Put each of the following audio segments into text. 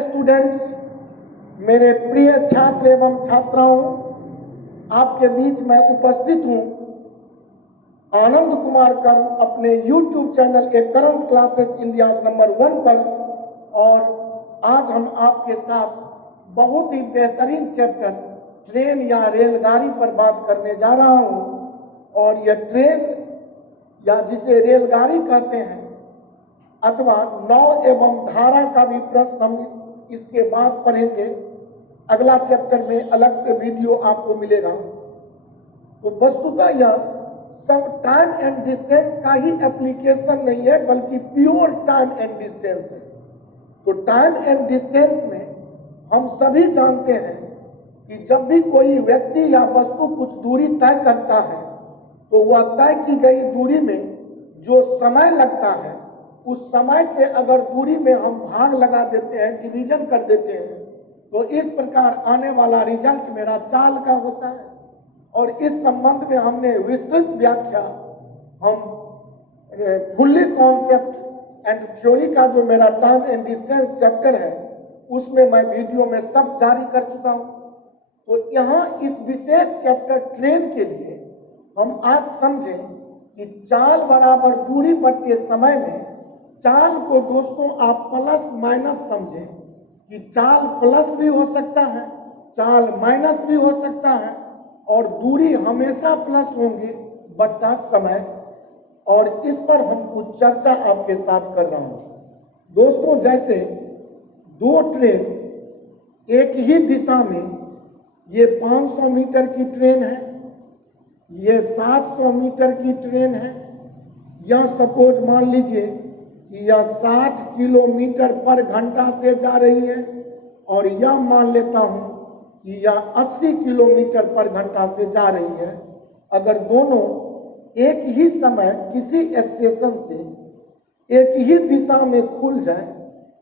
Students, मेरे प्रिय छात्र एवं छात्राओं, आपके बीच मैं उपस्थित हूं आनंद कुमार कर्ण अपने YouTube चैनल ए करंस क्लासेस इंडिया नंबर 1 पर। और आज हम आपके साथ बहुत ही बेहतरीन चैप्टर ट्रेन या रेलगाड़ी पर बात करने जा रहा हूं। और यह ट्रेन या जिसे रेलगाड़ी कहते हैं अथवा नाव एवं धारा का भी प्रश्न हम इसके बाद पढ़ेंगे। अगला चैप्टर में अलग से वीडियो आपको मिलेगा। तो वस्तुतः यह सब टाइम एंड डिस्टेंस का ही एप्लीकेशन नहीं है, बल्कि प्योर टाइम एंड डिस्टेंस है। तो टाइम एंड डिस्टेंस में हम सभी जानते हैं कि जब भी कोई व्यक्ति या वस्तु कुछ दूरी तय करता है तो वह तय की गई दूरी में जो समय लगता है उस समय से अगर दूरी में हम भाग लगा देते हैं, डिवीजन कर देते हैं, तो इस प्रकार आने वाला रिजल्ट मेरा चाल का होता है। और इस संबंध में हमने विस्तृत व्याख्या हम फुल्ली कॉन्सेप्ट एंड थ्योरी का जो मेरा टाइम एंड डिस्टेंस चैप्टर है उसमें मैं वीडियो में सब जारी कर चुका हूं। तो यहाँ इस विशेष चैप्टर ट्रेन के लिए हम आज समझें कि चाल बराबर दूरी बटे समय में चाल को दोस्तों आप प्लस माइनस समझें कि चाल प्लस भी हो सकता है, चाल माइनस भी हो सकता है, और दूरी हमेशा प्लस होंगी बट्टा समय। और इस पर हम कुछ चर्चा आपके साथ कर रहा हूं। दोस्तों, जैसे दो ट्रेन एक ही दिशा में, ये 500 मीटर की ट्रेन है, ये 700 मीटर की ट्रेन है, या सपोज मान लीजिए कि यह 60 किलोमीटर पर घंटा से जा रही है, और यह मान लेता हूं कि यह 80 किलोमीटर पर घंटा से जा रही है। अगर दोनों एक ही समय किसी स्टेशन से एक ही दिशा में खुल जाए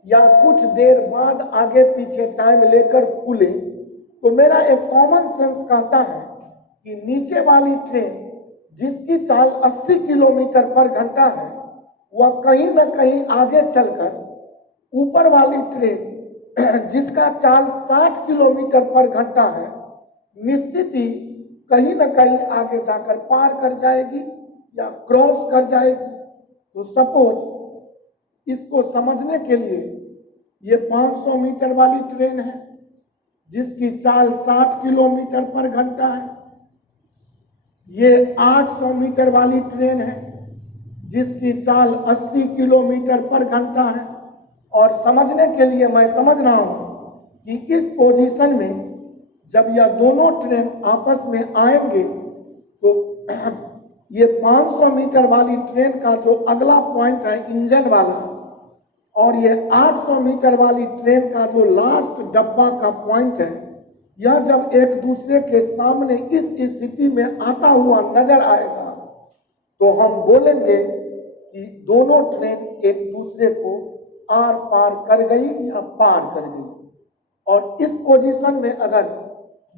या कुछ देर बाद आगे पीछे टाइम लेकर खुले, तो मेरा एक कॉमन सेंस कहता है कि नीचे वाली ट्रेन जिसकी चाल 80 किलोमीटर पर घंटा है वह कहीं न कहीं आगे चलकर ऊपर वाली ट्रेन जिसका चाल 60 किलोमीटर पर घंटा है निश्चित ही कहीं न कहीं आगे जाकर पार कर जाएगी या क्रॉस कर जाएगी। तो सपोज इसको समझने के लिए ये 500 मीटर वाली ट्रेन है जिसकी चाल 60 किलोमीटर पर घंटा है, ये 800 मीटर वाली ट्रेन है जिसकी चाल 80 किलोमीटर पर घंटा है। और समझने के लिए मैं समझ रहा हूं कि इस पोजीशन में जब यह दोनों ट्रेन आपस में आएंगे तो ये 500 मीटर वाली ट्रेन का जो अगला पॉइंट है इंजन वाला, और ये 800 मीटर वाली ट्रेन का जो लास्ट डब्बा का पॉइंट है, यह जब एक दूसरे के सामने इस स्थिति में आता हुआ नजर आएगा तो हम बोलेंगे कि दोनों ट्रेन एक दूसरे को आर पार कर गई या पार कर गई। और इस पोजीशन में अगर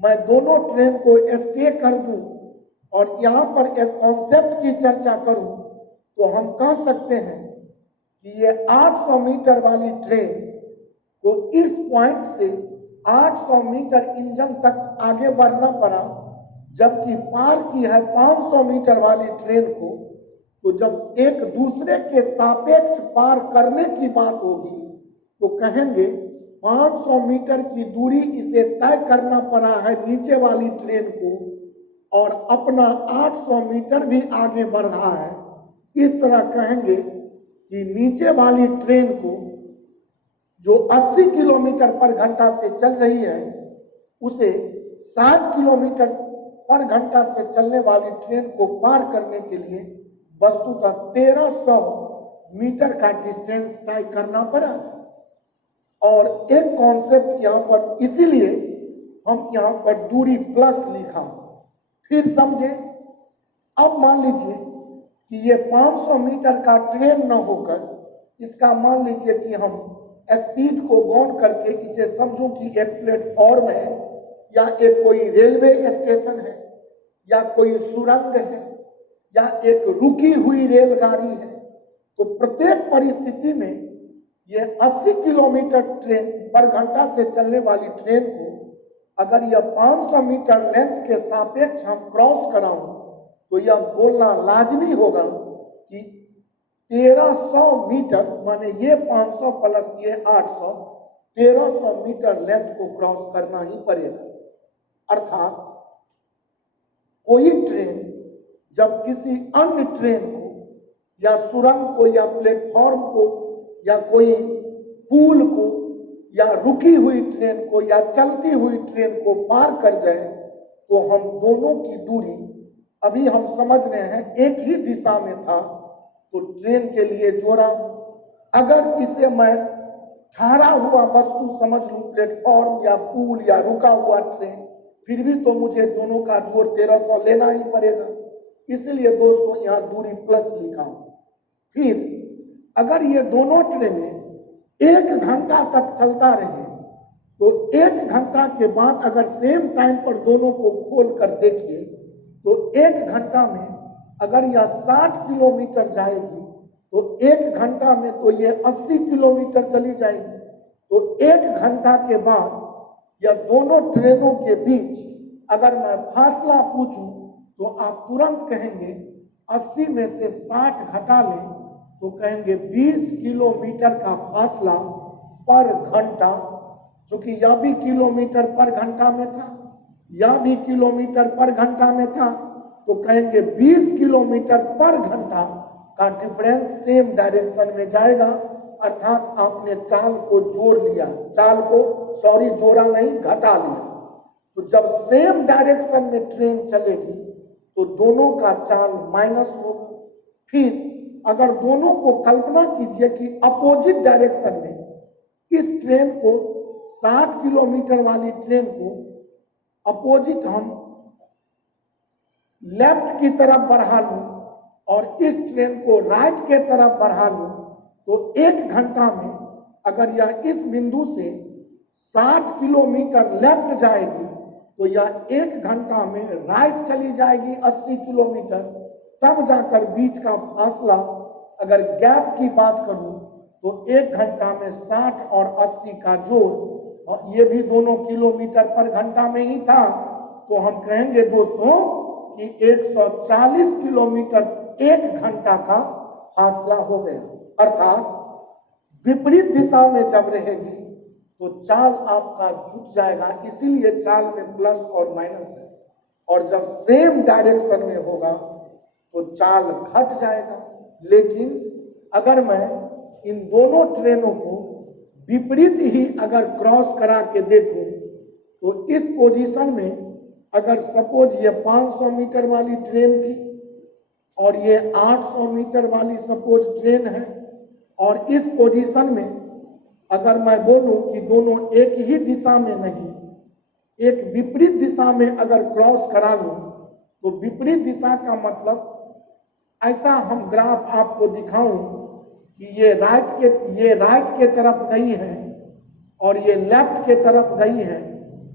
मैं दोनों ट्रेन को स्टे कर दूं और यहां पर एक कॉन्सेप्ट की चर्चा करूं तो हम कह सकते हैं कि ये 800 मीटर वाली ट्रेन को इस पॉइंट से 800 मीटर इंजन तक आगे बढ़ना पड़ा, जबकि पार की है 500 मीटर वाली ट्रेन को। तो जब एक दूसरे के सापेक्ष पार करने की बात होगी तो कहेंगे 500 मीटर की दूरी इसे तय करना पड़ा है नीचे वाली ट्रेन को, और अपना 800 मीटर भी आगे बढ़ रहा है। इस तरह कहेंगे कि नीचे वाली ट्रेन को जो 80 किलोमीटर पर घंटा से चल रही है उसे 60 किलोमीटर पर घंटा से चलने वाली ट्रेन को पार करने के लिए वस्तुतः 1300 मीटर का डिस्टेंस तय करना पड़ा। और एक कॉन्सेप्ट यहाँ पर इसीलिए हम यहाँ पर दूरी प्लस लिखा। फिर समझे, अब मान लीजिए कि ये 500 मीटर का ट्रेन न होकर इसका मान लीजिए कि हम स्पीड को गौन करके इसे समझो कि एक प्लेटफॉर्म है या एक कोई रेलवे स्टेशन है या कोई सुरंग है या एक रुकी हुई रेलगाड़ी है। तो प्रत्येक परिस्थिति में ये 80 किलोमीटर ट्रेन पर घंटा से चलने वाली ट्रेन को अगर यह 500 मीटर लेंथ के सापेक्ष हम क्रॉस कराऊं तो यह बोलना लाजमी होगा कि 1300 मीटर, माने ये 500 प्लस ये 800, 1300 मीटर लेंथ को क्रॉस करना ही पड़ेगा। अर्थात कोई ट्रेन जब किसी अन्य ट्रेन को या सुरंग को या प्लेटफॉर्म को या कोई पुल को या रुकी हुई ट्रेन को या चलती हुई ट्रेन को पार कर जाए तो हम दोनों की दूरी, अभी हम समझ रहे हैं एक ही दिशा में था तो ट्रेन के लिए जोड़ा। अगर इसे मैं ठहरा हुआ वस्तु समझ लूं, प्लेटफॉर्म या पुल या रुका हुआ ट्रेन, फिर भी तो मुझे दोनों का जोड़ 1300 लेना ही पड़ेगा। इसलिए दोस्तों यहाँ दूरी प्लस लिखा हूं। फिर अगर ये दोनों ट्रेनें 1 घंटा तक चलता रहे तो 1 घंटा के बाद अगर सेम टाइम पर दोनों को खोल कर देखिए तो 1 घंटा में अगर यह 60 किलोमीटर जाएगी तो 1 घंटा में तो ये 80 किलोमीटर चली जाएगी। तो 1 घंटा के बाद या दोनों ट्रेनों के बीच अगर मैं फासला पूछूं तो आप तुरंत कहेंगे 80 में से 60 घटा लें तो कहेंगे 20 किलोमीटर का फासला पर घंटा। चूंकि यह भी किलोमीटर पर घंटा में था, यह भी किलोमीटर पर घंटा में था, तो कहेंगे 20 किलोमीटर पर घंटा का डिफरेंस सेम डायरेक्शन में जाएगा। अर्थात आपने चाल को जोड़ लिया, चाल को जोड़ा नहीं, घटा लिया। तो जब सेम डायरेक्शन में ट्रेन चलेगी तो दोनों का चाल माइनस होगा। फिर अगर दोनों को कल्पना कीजिए कि अपोजिट डायरेक्शन में इस ट्रेन को 60 किलोमीटर वाली ट्रेन को अपोजिट हम लेफ्ट की तरफ बढ़ा लूं और इस ट्रेन को राइट के तरफ बढ़ा लूं तो 1 घंटा में अगर यह इस बिंदु से 60 किलोमीटर लेफ्ट जाएगी तो यह 1 घंटा में राइट चली जाएगी 80 किलोमीटर। तब जाकर बीच का फासला, अगर गैप की बात करूं तो 1 घंटा में 60 और 80 का जोड़, और ये भी दोनों किलोमीटर पर घंटा में ही था, तो हम कहेंगे दोस्तों कि 140 किलोमीटर 1 घंटा का फासला हो गया। अर्थात विपरीत दिशा में जब रहेगी तो चाल आपका जुट जाएगा, इसीलिए चाल में प्लस और माइनस है। और जब सेम डायरेक्शन में होगा तो चाल घट जाएगा। लेकिन अगर मैं इन दोनों ट्रेनों को विपरीत ही अगर क्रॉस करा के देखूं तो इस पोजीशन में अगर सपोज ये 500 मीटर वाली ट्रेन थी और ये 800 मीटर वाली सपोज ट्रेन है, और इस पोजीशन में अगर मैं बोलूं कि दोनों एक ही दिशा में नहीं, एक विपरीत दिशा में अगर क्रॉस करा लूं तो विपरीत दिशा का मतलब ऐसा हम ग्राफ आपको दिखाऊं कि ये राइट के तरफ गई है और ये लेफ्ट के तरफ गई है,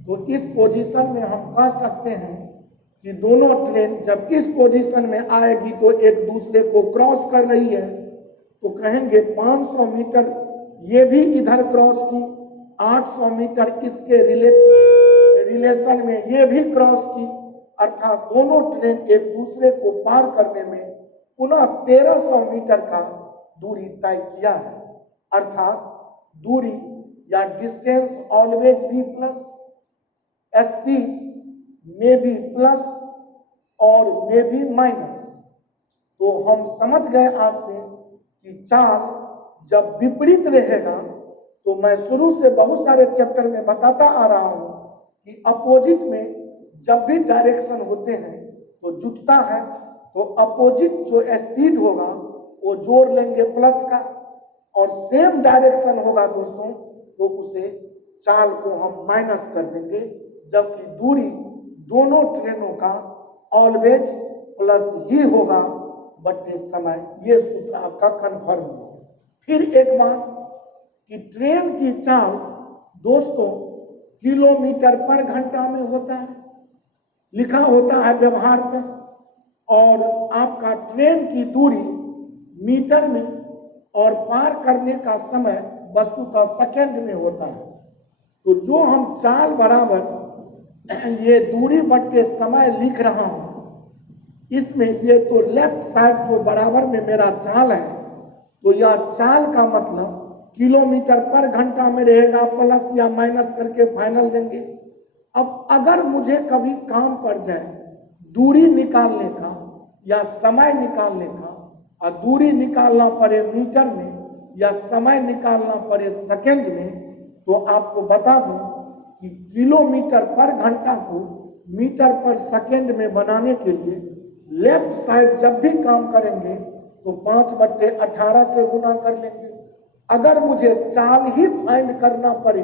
तो इस पोजीशन में हम कह सकते हैं कि दोनों ट्रेन जब इस पोजीशन में आएगी तो एक दूसरे को क्रॉस कर रही है। तो कहेंगे 500 मीटर ये भी इधर क्रॉस की, 800 मीटर इसके रिलेशन में ये भी क्रॉस की। अर्थात दोनों ट्रेन एक दूसरे को पार करने में पुनः 1300 मीटर का दूरी तय किया है। अर्थात दूरी या distance always be plus, speed में बी प्लस और में बी माइनस। तो हम समझ गए आज से कि चाल जब विपरीत रहेगा, तो मैं शुरू से बहुत सारे चैप्टर में बताता आ रहा हूं कि अपोजिट में जब भी डायरेक्शन होते हैं तो जुटता है, तो अपोजिट जो स्पीड होगा वो जोड़ लेंगे प्लस का, और सेम डायरेक्शन होगा दोस्तों तो उसे चाल को हम माइनस कर देंगे, जबकि दूरी दोनों ट्रेनों का ऑलवेज प्लस ही होगा बटे समय। ये सूत्र आपका कन्फर्म हो। फिर एक बात कि ट्रेन की चाल दोस्तों किलोमीटर पर घंटा में होता है, लिखा होता है व्यवहार पर, और आपका ट्रेन की दूरी मीटर में और पार करने का समय वस्तुतः सेकंड में होता है। तो जो हम चाल बराबर ये दूरी बट्टे समय लिख रहा हूं, इसमें ये तो लेफ्ट साइड जो बराबर में मेरा चाल है, तो यह चाल का मतलब किलोमीटर पर घंटा में रहेगा, प्लस या माइनस करके फाइनल देंगे। अब अगर मुझे कभी काम पड़ जाए दूरी निकालने का या समय निकालने का, और दूरी निकालना पड़े मीटर में या समय निकालना पड़े सेकंड में, तो आपको बता दूं कि किलोमीटर पर घंटा को मीटर पर सेकंड में बनाने के लिए लेफ्ट साइड जब भी काम करेंगे तो 5/18 से गुना कर लेंगे। अगर मुझे चाल ही फाइंड करना पड़े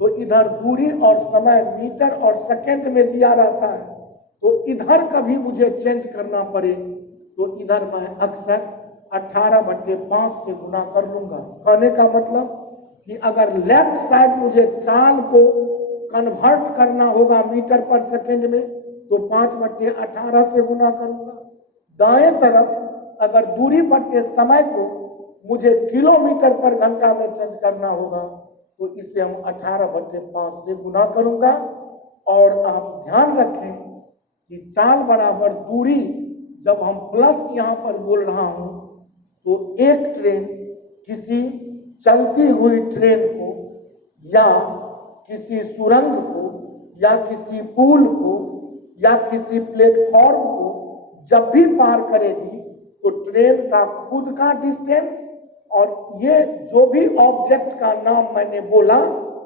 तो इधर दूरी और समय मीटर और सेकंड में दिया रहता है, तो इधर कभी मुझे चेंज करना पड़े तो इधर मैं अक्सर 18/5 से गुना कर लूंगा। कहने का मतलब कि अगर लेफ्ट साइड मुझे चाल को कन्वर्ट करना होगा मीटर पर सेकंड में तो 5/18 से गुना करूंगा। दाएं तरफ अगर दूरी बट्टे समय को मुझे किलोमीटर पर घंटा में चेंज करना होगा तो इसे हम 18/5 से गुना करूंगा। और आप ध्यान रखें कि चाल बराबर दूरी, जब हम प्लस यहां पर बोल रहा हूं तो एक ट्रेन किसी चलती हुई ट्रेन को या किसी सुरंग को या किसी पुल को या किसी प्लेटफॉर्म को जब भी पार करेगी तो ट्रेन का खुद का डिस्टेंस और ये जो भी ऑब्जेक्ट का नाम मैंने बोला,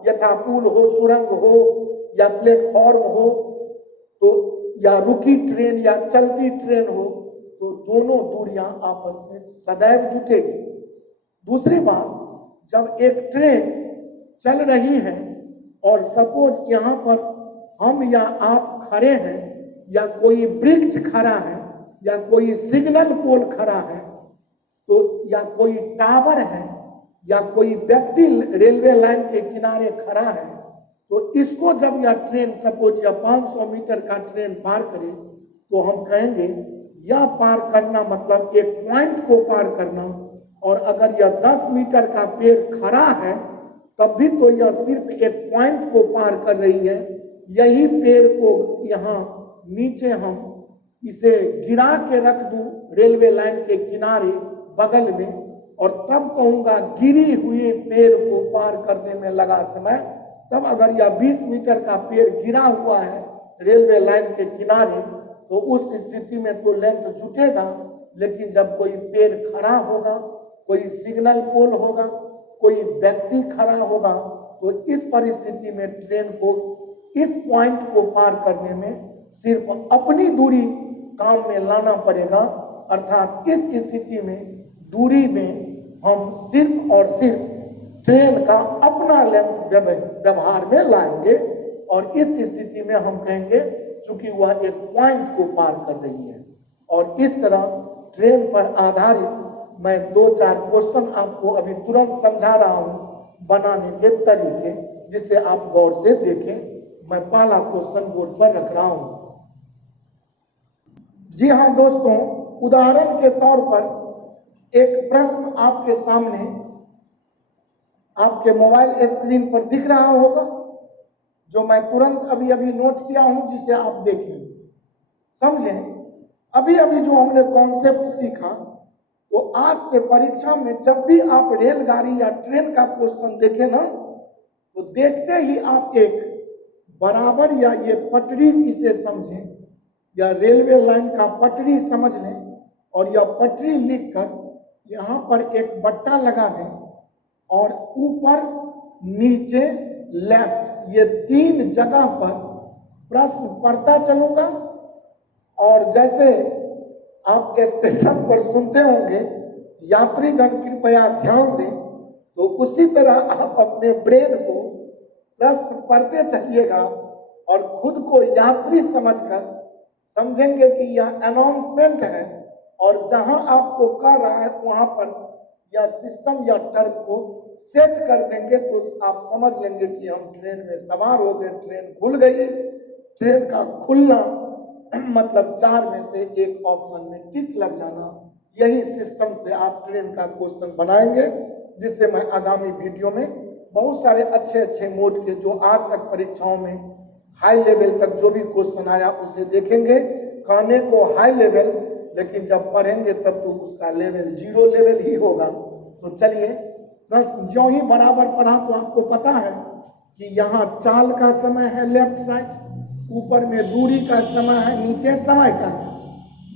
यथा पुल हो, सुरंग हो या प्लेटफॉर्म हो, तो या रुकी ट्रेन या चलती ट्रेन हो, तो दोनों दूरियां आपस में सदैव जुटेगी। दूसरी बात, जब एक ट्रेन चल रही है और सपोज यहाँ पर हम या आप खड़े हैं या कोई वृक्ष खड़ा है या कोई सिग्नल पोल खड़ा है, तो या कोई टावर है या कोई व्यक्ति रेलवे लाइन के किनारे खड़ा है, तो इसको जब यह ट्रेन सपोज या 500 मीटर का ट्रेन पार करे तो हम कहेंगे यह पार करना मतलब एक पॉइंट को पार करना। और अगर यह 10 मीटर का पेड़ खड़ा है तब भी तो यह सिर्फ एक पॉइंट को पार कर रही है। यही पेड़ को यहाँ नीचे हम इसे गिरा के रख दूं रेलवे लाइन के किनारे बगल में, और तब कहूंगा गिरी हुई पेड़ को पार करने में लगा समय, तब अगर यह 20 मीटर का पेड़ गिरा हुआ है रेलवे लाइन के किनारे तो उस स्थिति में तो लेंथ जुटेगा। लेकिन जब कोई पेड़ खड़ा होगा, कोई सिग्नल पोल होगा, कोई व्यक्ति खड़ा होगा, तो इस परिस्थिति में ट्रेन को इस पॉइंट को पार करने में सिर्फ अपनी दूरी काम में लाना पड़ेगा। अर्थात इस स्थिति में दूरी में हम सिर्फ और सिर्फ ट्रेन का अपना लेंथ व्यवहार में लाएंगे, और इस स्थिति में हम कहेंगे चूंकि वह एक पॉइंट को पार कर रही है। और इस तरह ट्रेन पर आधारित मैं 2-4 क्वेश्चन आपको अभी तुरंत समझा रहा हूं बनाने के तरीके, जिससे आप गौर से देखें। मैं पहला क्वेश्चन बोर्ड पर रख रहा हूं। जी हाँ दोस्तों, उदाहरण के तौर पर एक प्रश्न आपके सामने आपके मोबाइल स्क्रीन पर दिख रहा होगा, जो मैं तुरंत अभी अभी नोट किया हूं, जिसे आप देखें, समझें। अभी अभी जो हमने कॉन्सेप्ट सीखा, तो आज से परीक्षा में जब भी आप रेलगाड़ी या ट्रेन का क्वेश्चन देखें ना, तो देखते ही आप एक बराबर या ये पटरी इसे समझें या रेलवे लाइन का पटरी समझ लें, और यह पटरी लिखकर यहाँ पर एक बट्टा लगा दें और ऊपर नीचे लेफ्ट, ये 3 जगह पर प्रश्न पढ़ता चलूंगा। और जैसे आप स्टेशन पर सुनते होंगे यात्रीगण कृपया ध्यान दें, तो उसी तरह आप अपने ब्रेन को प्रश्न पढ़ते चलिएगा और खुद को यात्री समझकर समझेंगे कि यह अनाउंसमेंट है, और जहां आपको कह रहा है वहां पर या सिस्टम या टर्म को सेट कर देंगे, तो आप समझ लेंगे कि हम ट्रेन में सवार हो गए, ट्रेन खुल गई। ट्रेन का खुलना मतलब 4 में से एक ऑप्शन में टिक लग जाना। यही सिस्टम से आप ट्रेन का क्वेश्चन बनाएंगे। जिससे मैं आगामी वीडियो में बहुत सारे अच्छे अच्छे मोड के जो आज तक परीक्षाओं में हाई लेवल तक जो भी क्वेश्चन आया उसे देखेंगे। कहने को हाई लेवल, लेकिन जब पढ़ेंगे तब तो उसका लेवल 0 लेवल ही होगा। तो चलिए प्रश्न जो ही बराबर पढ़ा तो आपको पता है कि यहाँ चाल का समय है लेफ्ट साइड, ऊपर में दूरी का समय है, नीचे समय का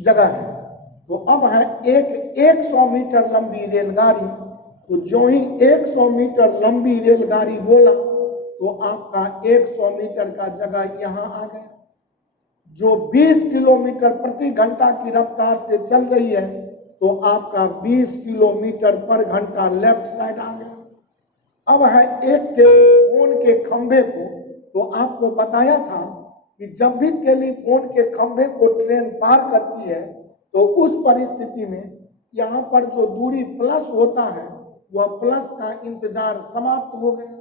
जगह है। तो अब है 100 मीटर लंबी रेलगाड़ी। तो जो ही 100 मीटर लंबी रेलगाड़ी बोला तो आपका 100 मीटर का जगह यहाँ आ गया। जो 20 किलोमीटर प्रति घंटा की रफ्तार से चल रही है तो आपका 20 किलोमीटर पर घंटा लेफ्ट साइड आ गया। अब है एक टेलीफोन के खंभे को, तो आपको बताया था कि जब भी टेलीफोन के खंभे को ट्रेन पार करती है तो उस परिस्थिति में यहाँ पर जो दूरी प्लस होता है वह प्लस का इंतजार समाप्त हो गया।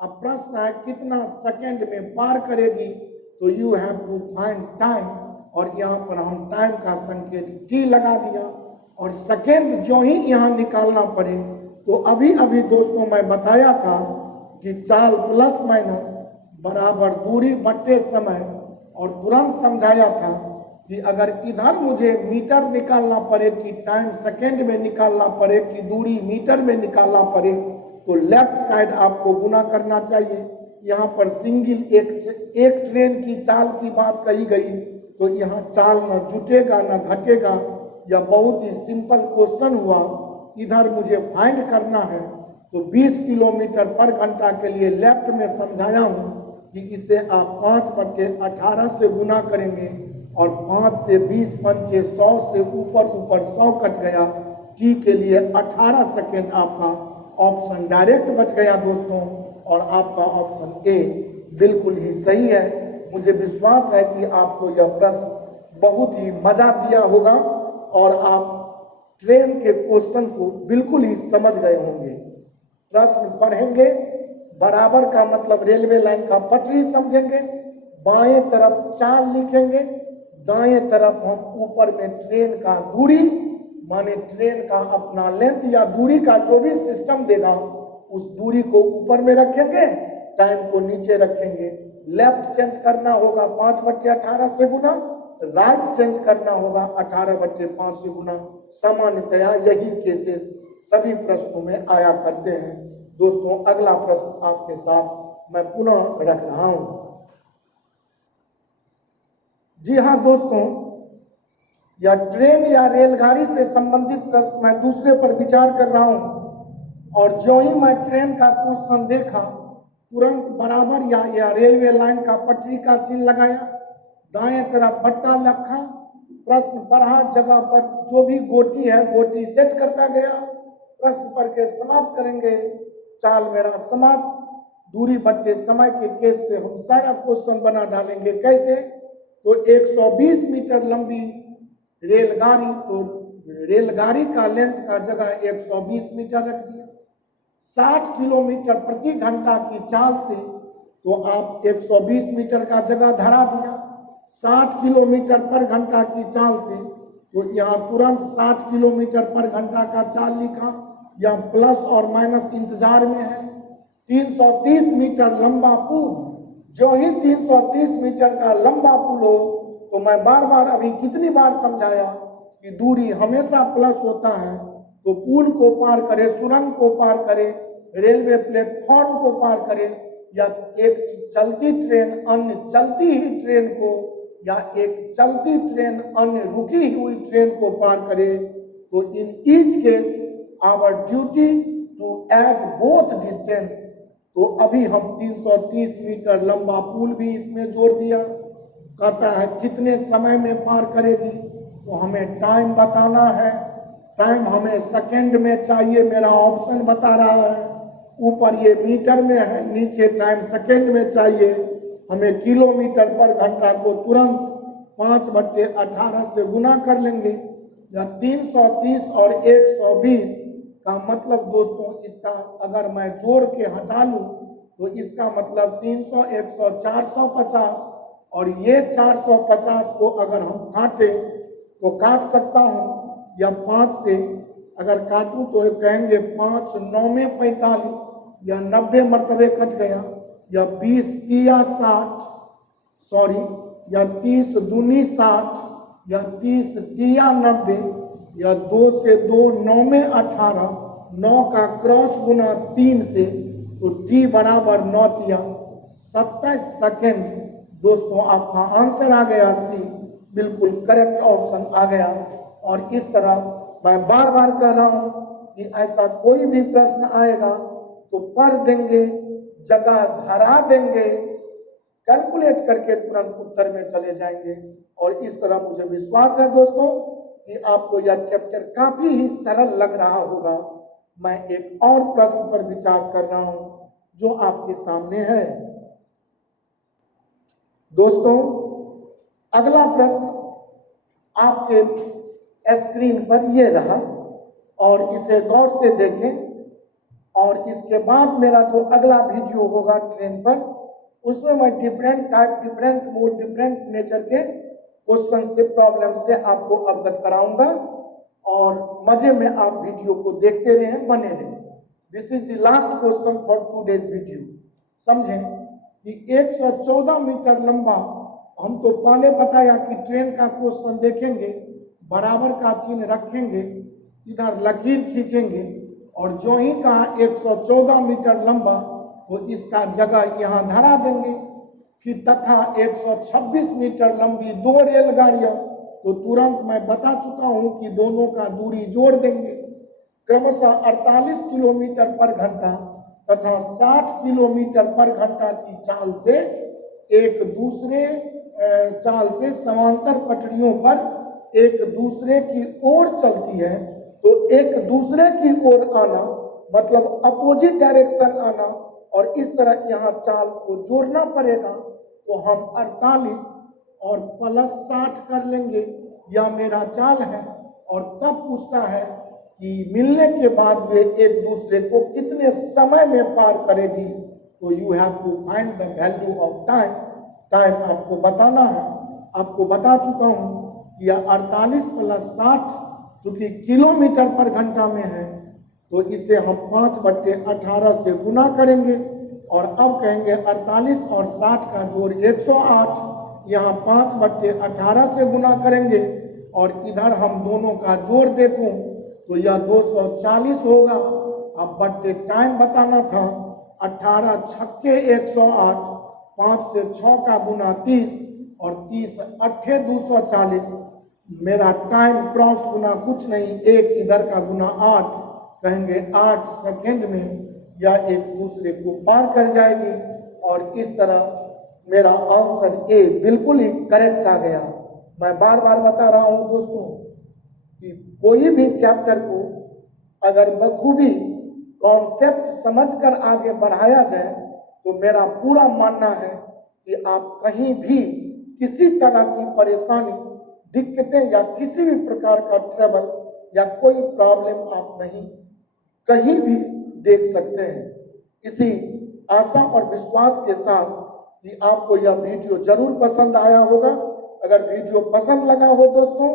अब प्रश्न है कितना सेकंड में पार करेगी, तो you have to find time, और यहाँ पर हम टाइम का संकेत टी लगा दिया और सेकंड जो ही यहाँ निकालना पड़े। तो अभी अभी दोस्तों मैं बताया था कि चाल प्लस माइनस बराबर दूरी बट्टे समय, और तुरंत समझाया था कि अगर इधर मुझे मीटर निकालना पड़े कि टाइम सेकंड में निकालना पड़े कि दूरी मीटर में निकालना पड़े तो लेफ्ट साइड आपको गुना करना चाहिए। यहाँ पर सिंगल एक ट्रेन की चाल की बात कही गई, तो यहाँ चाल न जुटेगा न घटेगा। यह बहुत ही सिंपल क्वेश्चन हुआ। इधर मुझे फाइंड करना है तो 20 किलोमीटर पर घंटा के लिए लेफ्ट में समझाया हूँ कि इसे आप 5/18 से गुना करेंगे और 5 से 20 पंचे 100 से ऊपर 100 कट गया। टी के लिए 18 सेकेंड आपका ऑप्शन डायरेक्ट बच गया दोस्तों, और आपका ऑप्शन ए बिल्कुल ही सही है। मुझे विश्वास है कि आपको यह प्रश्न बहुत ही मजा दिया होगा और आप ट्रेन के क्वेश्चन को बिल्कुल ही समझ गए होंगे। प्रश्न पढ़ेंगे, बराबर का मतलब रेलवे लाइन का पटरी समझेंगे, बाएं तरफ चाल लिखेंगे, दाएं तरफ हम ऊपर में ट्रेन का दूरी माने ट्रेन का अपना लेंथ या दूरी का जो भी सिस्टम देगा उस दूरी को ऊपर में रखेंगे, टाइम को नीचे रखेंगे। लेफ्ट चेंज करना होगा 5/18 से गुना, राइट चेंज करना होगा 18/5 से गुना। सामान्यतया यही केसेस सभी प्रश्नों में आया करते हैं। दोस्तों अगला प्रश्न आपके साथ मैं पुनः रख रहा हूं। जी हाँ दोस्तों, या ट्रेन या रेलगाड़ी से संबंधित प्रश्न मैं दूसरे पर विचार कर रहा हूं, और जो ही मैं ट्रेन का क्वेश्चन देखा तुरंत बराबर या रेलवे लाइन का पटरी का चिन्ह लगाया, दाएं तरफ बट्टा रखा, प्रश्न पढ़ा, जगह पर जो भी गोटी है गोटी सेट करता गया, प्रश्न पढ़ के समाप्त करेंगे, चाल मेरा समाप्त, दूरी बट्टे समय के केस से हम सारा क्वेश्चन बना डालेंगे। कैसे? तो 120 मीटर लंबी रेलगाड़ी, तो रेलगाड़ी का लेंथ का जगह 120 मीटर रख दिया। 60 किलोमीटर प्रति घंटा की चाल से तो आप 120 मीटर का जगह धरा दिया। 60 किलोमीटर पर घंटा की चाल से तो यहाँ तुरंत 60 किलोमीटर पर घंटा का चाल लिखा, या प्लस और माइनस इंतजार में है। 330 मीटर लंबा पुल, जो ही 330 मीटर का लंबा पुल हो, तो मैं बार बार अभी कितनी बार समझाया कि दूरी हमेशा प्लस होता है। तो पुल को पार करे, सुरंग को पार करे, रेलवे प्लेटफॉर्म को पार करे, या एक चलती ट्रेन अन्य चलती ही ट्रेन को, या एक चलती ट्रेन अन्य रुकी हुई ट्रेन को पार करे, तो in each case our duty to add both distance. तो अभी हम 330 मीटर लंबा पुल भी इसमें जोड़ दिया। कहता है कितने समय में पार करेगी, तो हमें टाइम बताना है। टाइम हमें सेकंड में चाहिए, मेरा ऑप्शन बता रहा है। ऊपर ये मीटर में है, नीचे टाइम सेकंड में चाहिए। हमें किलोमीटर पर घंटा को तुरंत 5/18 से गुना कर लेंगे, या 330 और 120 का मतलब दोस्तों, इसका अगर मैं जोड़ के हटा लूं तो इसका मतलब 300, 100, 450, और ये 450 को अगर हम काटें तो काट सकता हूं, या 5 से अगर काटूं तो कहेंगे 5 9 में 45 या 90 मरतबे कट गया, या 20 तिया 60 सॉरी, या 30 दूनी 60, या 30 तिया 90, या 2 से 2 9 में 18, 9 का क्रॉस गुना 3 से, तो t बराबर 9 तिया 27 सेकेंड। दोस्तों आपका आंसर आ गया सी, बिल्कुल करेक्ट ऑप्शन आ गया। और इस तरह मैं बार बार कह रहा हूं कि ऐसा कोई भी प्रश्न आएगा तो पढ़ देंगे, जगह धरा देंगे, कैलकुलेट करके तुरंत उत्तर में चले जाएंगे। और इस तरह मुझे विश्वास है दोस्तों कि आपको यह चैप्टर काफी ही सरल लग रहा होगा। मैं एक और प्रश्न पर विचार कर रहा हूं जो आपके सामने है। दोस्तों अगला प्रश्न आपके स्क्रीन पर ये रहा और इसे गौर से देखें। और इसके बाद मेरा जो अगला वीडियो होगा ट्रेन पर, उसमें मैं different type, different mode, different nature के क्वेश्चन से, प्रॉब्लम से आपको अवगत कराऊंगा। और मजे में आप वीडियो को देखते रहें, बने रहें। This is the last question for today's video. समझें कि 114 मीटर लंबा, हम तो पहले बताया कि ट्रेन का क्वेश्चन देखेंगे, बराबर का चिन्ह रखेंगे, इधर लकीर खींचेंगे और जो ही कहा 114 मीटर लंबा तो इसका जगह यहां धरा देंगे। फिर तथा 126 मीटर लंबी 2 रेलगाड़ियां, तो तुरंत मैं बता चुका हूं कि दोनों का दूरी जोड़ देंगे। क्रमशः 48 किलोमीटर पर घंटा तथा 60 किलोमीटर पर घंटा की चाल से एक दूसरे चाल से समांतर पटरियों पर एक दूसरे की ओर चलती है। तो एक दूसरे की ओर आना मतलब अपोजिट डायरेक्शन आना, और इस तरह यहाँ चाल को जोड़ना पड़ेगा। तो हम 48 और प्लस 60 कर लेंगे, यह मेरा चाल है। और तब पूछता है कि मिलने के बाद वे एक दूसरे को कितने समय में पार करेगी। तो you have to find the value of time. Time आपको बताना है। आपको बता चुका हूं कि यह 48 प्लस 60 चूंकि किलोमीटर पर घंटा में है, तो इसे हम 5/18 से गुना करेंगे। और अब कहेंगे 48 और 60 का जोड़ 108, यहाँ 5/18 से गुना करेंगे। और इधर हम दोनों का जोड़ देखूं तो यह 240 होगा। अब बट्टे टाइम बताना था, 18 छक्के 108, 5 से 6 का गुना 30 और 30 अट्ठे 240। मेरा टाइम क्रॉस गुना कुछ नहीं, एक इधर का गुना 8, कहेंगे 8 सेकेंड में यह एक दूसरे को पार कर जाएगी। और इस तरह मेरा आंसर ए बिल्कुल ही करेक्ट आ गया। मैं बार बार बता रहा हूं दोस्तों कि कोई भी चैप्टर को अगर बखूबी कॉन्सेप्ट समझकर आगे बढ़ाया जाए तो मेरा पूरा मानना है कि आप कहीं भी किसी तरह की परेशानी, दिक्कतें या किसी भी प्रकार का ट्रबल या कोई प्रॉब्लम आप नहीं कहीं भी देख सकते हैं। इसी आशा और विश्वास के साथ कि आपको यह वीडियो जरूर पसंद आया होगा। अगर वीडियो पसंद लगा हो दोस्तों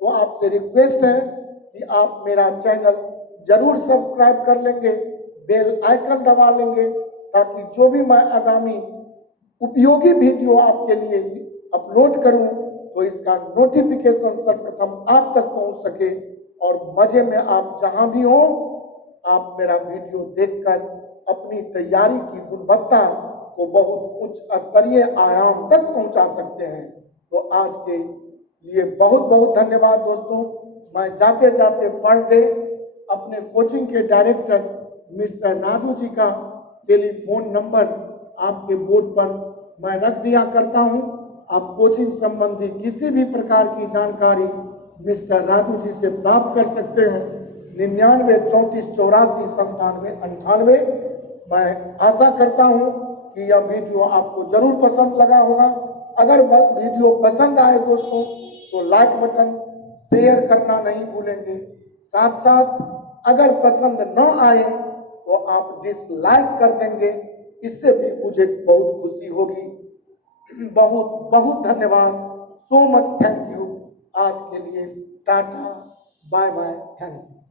तो आपसे रिक्वेस्ट है कि आप मेरा चैनल जरूर सब्सक्राइब कर लेंगे, बेल आइकन दबा लेंगे, ताकि जो भी मैं आगामी उपयोगी वीडियो आपके लिए अपलोड करूं तो इसका नोटिफिकेशन सर्वप्रथम आप तक पहुंच सके। और मजे में आप जहां भी हो, आप मेरा वीडियो देखकर अपनी तैयारी की गुणवत्ता को बहुत उच्च स्तरीय आयाम तक पहुंचा सकते हैं। तो आज के लिए बहुत बहुत धन्यवाद दोस्तों। मैं जाते जाते पर डे अपने कोचिंग के डायरेक्टर मिस्टर नाजू जी का टेलीफोन नंबर आपके बोर्ड पर मैं रख दिया करता हूं। आप कोचिंग संबंधी किसी भी प्रकार की जानकारी मिस्टर राजू जी से प्राप्त कर सकते हैं। 99 34 84 97 98। मैं आशा करता हूं कि यह वीडियो आपको जरूर पसंद लगा होगा। अगर वीडियो पसंद आए दोस्तों तो लाइक बटन शेयर करना नहीं भूलेंगे। साथ साथ अगर पसंद न आए तो आप डिसलाइक कर देंगे, इससे भी मुझे बहुत खुशी होगी। बहुत बहुत धन्यवाद। So much thank you. आज के लिए tata, bye bye, thank you.